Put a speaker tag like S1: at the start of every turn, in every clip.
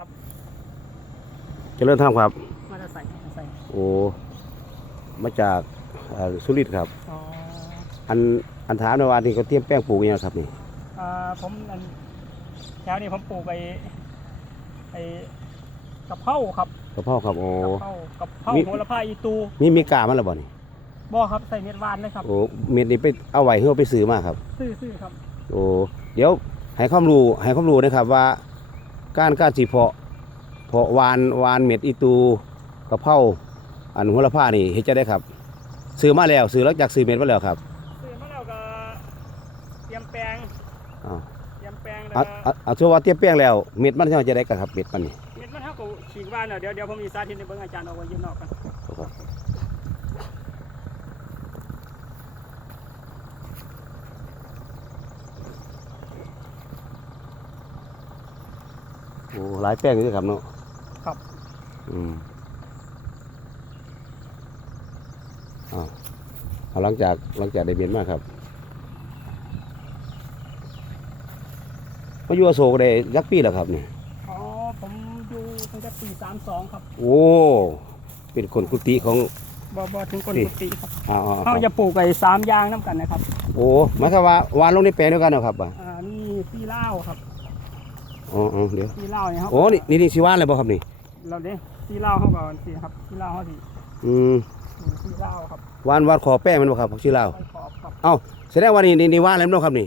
S1: ครับ
S2: เจริญธรรมครับ
S1: มาจะใส่มาใส่
S2: โอ้มาจากเอ่อสุรินทร์ครับ
S1: อ๋อ
S2: อันอันถามในอยวันที่เขาเตรียมแป้งปลูกยังไงครับนี่
S1: อ่าผมอันแถวนี้ผมปลูกไปไอ้กะเพราครับ
S2: กระเพาะครับโอ้
S1: กะเพรากะเพรา
S2: มี
S1: โหระพาอีตู
S2: มีมีกามันหรือบ่นี่
S1: บ่อครับใส่เม็ดหวานเลยครับ
S2: โอ้เม็ดนี้ไปเอาไว้เพื่อไปซื้อมาครับ
S1: ซื่อซื่อครับ
S2: โอ้เดี๋ยวให้ความรู้ให้ความรู้นะครับว่า การการสีเพาะเพาะวานวานเม็ดอีตูกระเพราอันหัวละผ้านี่เฮ็ดจะได้ครับซื้อมาแล้วซื้อแล้วจากซื้อเม็ดมาแล้วครับ
S1: ซื้อมาแล้วก็เตรียมแปลง
S2: อ้าว
S1: เตรียมแปลงแล้ว
S2: เอา
S1: ก็
S2: เอาเอาชัวร์ว่าเตรียมแป้งแล้วเม็ดมันจะได้กันครับเม็ดมันนี่
S1: เม็ดมันเท่ากับฉีกหว่านแล้วเดี๋ยวเดี๋ยวผมมีสาธิตในเบิ้งอาจารย์เอาไว้ยืนนอกกัน
S2: โอ้หลายแป้งอยู่ด้วยครับเนาะ
S1: ครับ
S2: อืมอ้าวเอาหลังจากหลังจากได้เบียนมากครับมาอยู่อโศกได้ยักปีแล้วครับเนี่ย
S1: อ๋อผมอยู่ตั้งแต่ปีสามสองครับ
S2: โอ้เป็นคนกุฏิของ
S1: บ่บ่ถึงคน
S2: นี่
S1: กุฏิครับ
S2: อ้าวอ้าว
S1: เขา
S2: อ้าว
S1: จะปลูกไปสามอยางน้ำกันนะครับ
S2: โอ้หมายความว่าวานลงในแปลงเดียวกันเหรอครับอะ
S1: อ่านี่ซีเหล้าครับ
S2: อ๋ออ๋อเดี๋ยว
S1: ซีเหล้าเนี่ยครับ
S2: โอ้นี่นี่นี่สิวานเลยบ่ครับนี่
S1: เราเด้ซีเหล้าเขาก่อนสิครับซีเหล้าเขาสิ
S2: อืม
S1: นี่ซีเหล้าครับ
S2: วานวานขอแป้งมันบ่ครับชื่อเราว
S1: ไปขอบครับ
S2: แสดงว่านี่นี่นี่วานแล้วเนาะครับนี่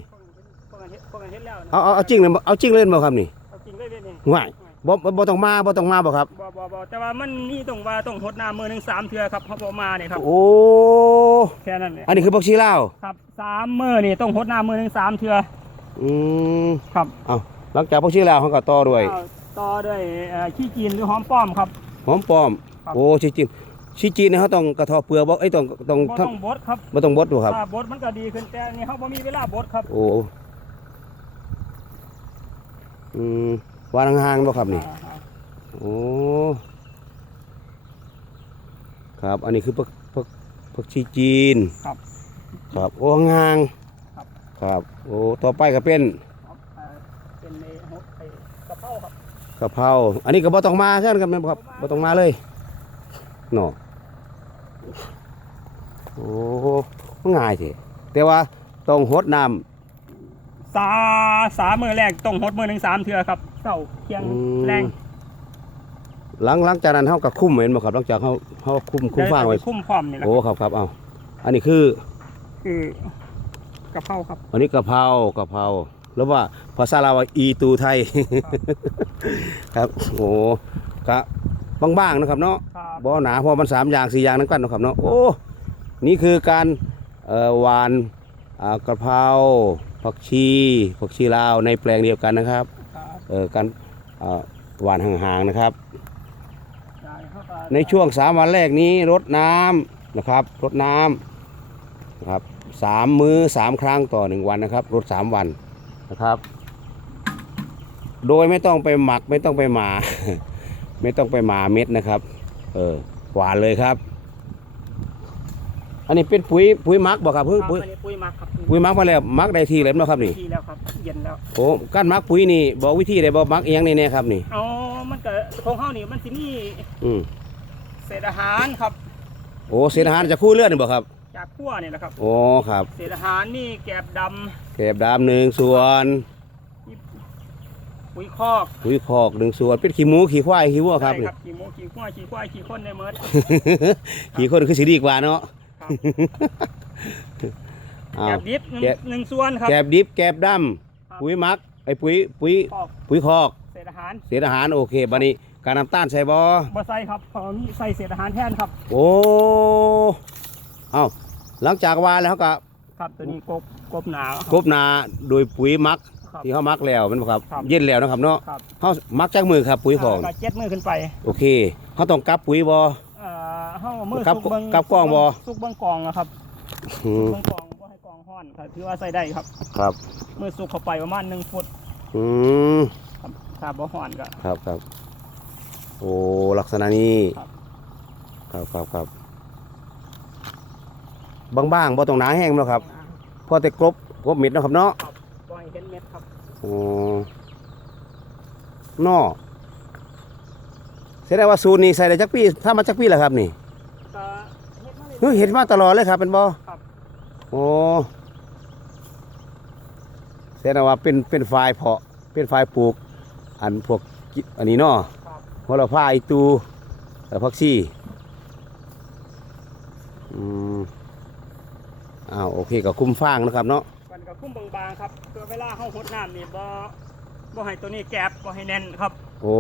S1: พวกกันเฮ็ดพวกกันเฮ็ดแล้วนะ
S2: เอาเอาเอาจริงเลยบ่เอาจริงเล่นบ่ครับนี่
S1: เอาจริงเลยเว้ยนี่
S2: ห่วยบ่บ่บ่ต้องมาบ่ต้องมาบ่ครับ
S1: บ่บ่บ่แต่ว่ามันนี่ต้องว่าต้องหดน้ำมือหนึ่งสามเทือครับเขาบอกมาเนี่ยครับ
S2: โอ้
S1: แค่นั้นเนี่ย
S2: อันนี้คือบักชีลาว
S1: ครับสามมือนี่ต้องหดน้ำมือหนึ่งสามเทือ
S2: อืม
S1: ครับ
S2: หลังจากบักชีลาวเขาก็ต่อด้วย
S1: เอาต่อด้วยเอ่อขี้จีนหรือหอมป้อมครับ
S2: หอมป้อม
S1: ครับ
S2: โอ้ชีจีนชีจีนเนี่ยเขาต้องกระเทอเปลือกบ่เอ้ยต้องต้อง
S1: บ่
S2: ทำ
S1: ต้องบดครับ
S2: บ่ต้องบดดูครับ
S1: ถ้าบดมันก็ดีขึ้นแต่อันนี่เขาบ่มีเวลาบดครับ
S2: โอ้อืมวานห่างๆบ่ครับนี่
S1: อ่าอ่า
S2: โอ้ ครับ อันนี้คือผักผักผักชีจีน
S1: ครับ
S2: ครับ โอ้งาง
S1: ครับ
S2: ครับ โอ้ ต่อไปก็เป็น
S1: ครับอ่าเป็นในหดไอ้กะเพราครับ
S2: กะเพราอันนี้ก็บ่ต้องมาใช่ไหมครับแม่นบ่ครับบ่ต้องมาเลยเนาะโอ้ง่ายสิแต่ว่าต้องหดน้ำ
S1: สาสามมือแรกต้องหดมือหนึ่งสามเทือครับเส้าเคียง
S2: อืม
S1: แรง
S2: หลังหลังจากนั้นเฮาก็คุ้มเห็นบ่ครับหลังจากเฮาเฮาคุ้มคุ้มฟางไว้
S1: เดี๋ยเอปคุ้มพร้อมนี่แหละ
S2: โอ้ ครับครับเอาอันนี้คือ
S1: คือกะเพราครับ
S2: อันนี้กะเพรากะเพรา หรือว่าภาษาลาวว่าอีตูไทย ครับโอ้กะบางๆนะครับเนาะ
S1: ครับ
S2: บ่หนาเพราะมันสามอย่างสี่อย่างนั่นกันเนาะครับเนาะโอ้นี่คือการเอ่อหวานอ่ากะเพราผักชีผักชีลาวในแปลงเดียวกันนะครับ
S1: ครับ
S2: เอ่อการอ่าหวานห่างๆนะครับ
S1: ได้ครับ
S2: ในช่วงสามวันแรกนี้รดน้ำนะครับรดน้ำนะครับสามมื้อสามครั้งต่อหนึ่งวันนะครับรดสามวัน นะครับ โดยไม่ต้องไปหมักไม่ต้องไปหมา ไม่ต้องไปหมาเม็ดนะครับ เออหวานเลยครับ อันนี้เป็นปุ๋ยปุ๋ยหมักบอกครับ
S1: ค
S2: เพิ่ง
S1: รับ
S2: ปุ๋ย
S1: อันนี้ปุ๋ยหมักครับ
S2: ปุ๋ยหมักมาแล้วหมักได้ทีแล้วเนาะครับนี่
S1: ทีแล้วครับเย็นแล้ว
S2: โอ้การหมักปุ๋ยนี่บอกวิธีได้บอกหมักเอียงนี่แน่ครับนี่
S1: อ๋อมันก็ของเฮานี่มันสิมี
S2: อืม
S1: เศษอาหารครับ
S2: โอ้เศษอาหารจะคู่เลือดนี่บอกครับ
S1: จากขั้วนี่แหละครับ
S2: โอ้ครับ
S1: เศษอาหารนี่แกบดำ
S2: แกบดำหนึ่งส่วน
S1: ปุ๋ยคอก
S2: ปุ๋ยคอกหนึ่งส่วนเป็นขี้หมูขี้ควายขี้วัวครับ
S1: ใช่
S2: นี่
S1: ครับขี่หมูขี่ควายขี่ควายขี่คนในเมิด
S2: ขี้คนคือสีดีกว่าเนาะ
S1: ครับ
S2: อ้า
S1: แก
S2: ว
S1: บดิบหนึ่ง
S2: แกบ
S1: หนึ่งส่วนครับ
S2: แกบดิบแกบด
S1: ครับำ
S2: ปุ๋ยหมักไอ้ปุ๋ยปุ๋ย
S1: คอก
S2: ปุ๋ยคอก
S1: เศษอาหาร
S2: เศษอาหารโอเคบัดนี้การน้ำตาลใส่บ่
S1: บ่ใส่ครับเพอมีใส่เศษอาหารแทนครับ
S2: โอ้ เอ้าหลังจากวานแล้วเขาก็
S1: ครับตัวนี้กบกบหนาว
S2: กบนาโดยปุ๋ยหมัก
S1: ครับ
S2: ที่เขามักแล้วแมันบ่ครับ
S1: ครับ
S2: เย็นแล้วนะครับเนาะ
S1: ครับ
S2: เขามักจากมือครับปุ๋ยของ
S1: ก็เจ็ดมือขึ้นไป
S2: โอเคเขาต้องกลับปุ๋ยบ่
S1: เอ่อเฮามือ
S2: ครับ
S1: สุกเบิ่ง
S2: กับกล้องบ่
S1: สุกเบิ่งกองนะครับ
S2: อื
S1: สุก
S2: ม
S1: เบิ่งกองบ่ให้กองห้อนครับถือว่าใส่ได้ครับ
S2: ครับ
S1: มือสุกเข้าไปประมาณ1ฟุต
S2: อืม
S1: ครับถ้าบ่ห้อนก็
S2: ครับครับ โอ้ลักษณะนี้
S1: ครับ
S2: ครับครับครับ บางๆบ่ต้องหนาแห้งเนาะครับพอแต่กรบกรบมิดเนาะครับเนาะ
S1: ปล่อยเห็นเม็ดครับ
S2: โอ้นอแสดงว่าสูตรนี้ใส่ได้จักปีถ้ามาจักปีแล้วครับนี่
S1: ก็เฮ็ดมาเลย
S2: เฮ้ยเห็นมาตลอดเลยครับเป็นบ่
S1: ครับ
S2: โอ้แสดงว่าเป็นเป็นฝ่ายเพาะเป็นฝ่ายปลูก อันพวกกิอันนี้เนาะ
S1: ครับ
S2: โหระพาอีตูแล้วพักซี่อืม อ้าวโอเคก็คุ้มฟางนะครับเนาะ
S1: มันก็คุ้มบางๆครับเพื่อเวลาเฮาหดน้ำนี่บ่บ่ให้ตัวนี้แกบบ่ให้แน่นครับ
S2: โอ้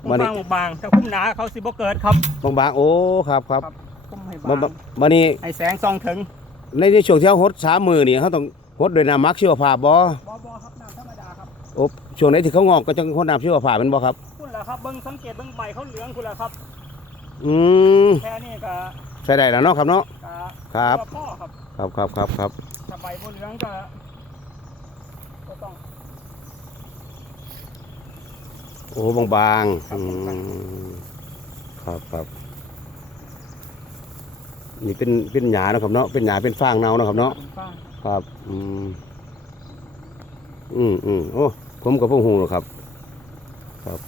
S1: คุ้ม
S2: มานี่
S1: บางบางๆถ้าคุ้มหนาเขาสิบ่เกิดครับ
S2: บางๆโอ้ครับครับ
S1: ครับคุ้มให้
S2: มา
S1: บาง
S2: มานี่
S1: ให้แสงส่องถึง
S2: ในในช่วงที่เขาหดสามมือนี่เขาต้องหดโดวยน้ำมักชีวภาพบ่
S1: บ่บ่ครับน้ำธรรมดาครับ
S2: โอ้ช่วงไหนที่เขางอกก็จะหดน้ำชีวภาพเป็นบ่ครับ
S1: คุณล่ะครับเบิ่งสังเกตเบิ่งใบเขาเหลืองคุณล่ะครับ
S2: อืม
S1: แค่นี้ก็
S2: ใช่ได้แล้วเนาะครับเนาะ
S1: ก็
S2: ครับ
S1: ก็พ่อครับ
S2: ครับครับครับครับ
S1: ถ้าใบบ่เหลืองก็ก็ต้อง
S2: โอ้บางๆอืมครับครับนี่เป็นเป็นหญ้าเนาะครับเนาะเป็นหญ้าเป็นฟางเนาเนาะครับเนาะ
S1: ฟ้า
S2: ครับอืมอืมอืมโอ้ผมกับพวกหูหรอครับ ครับ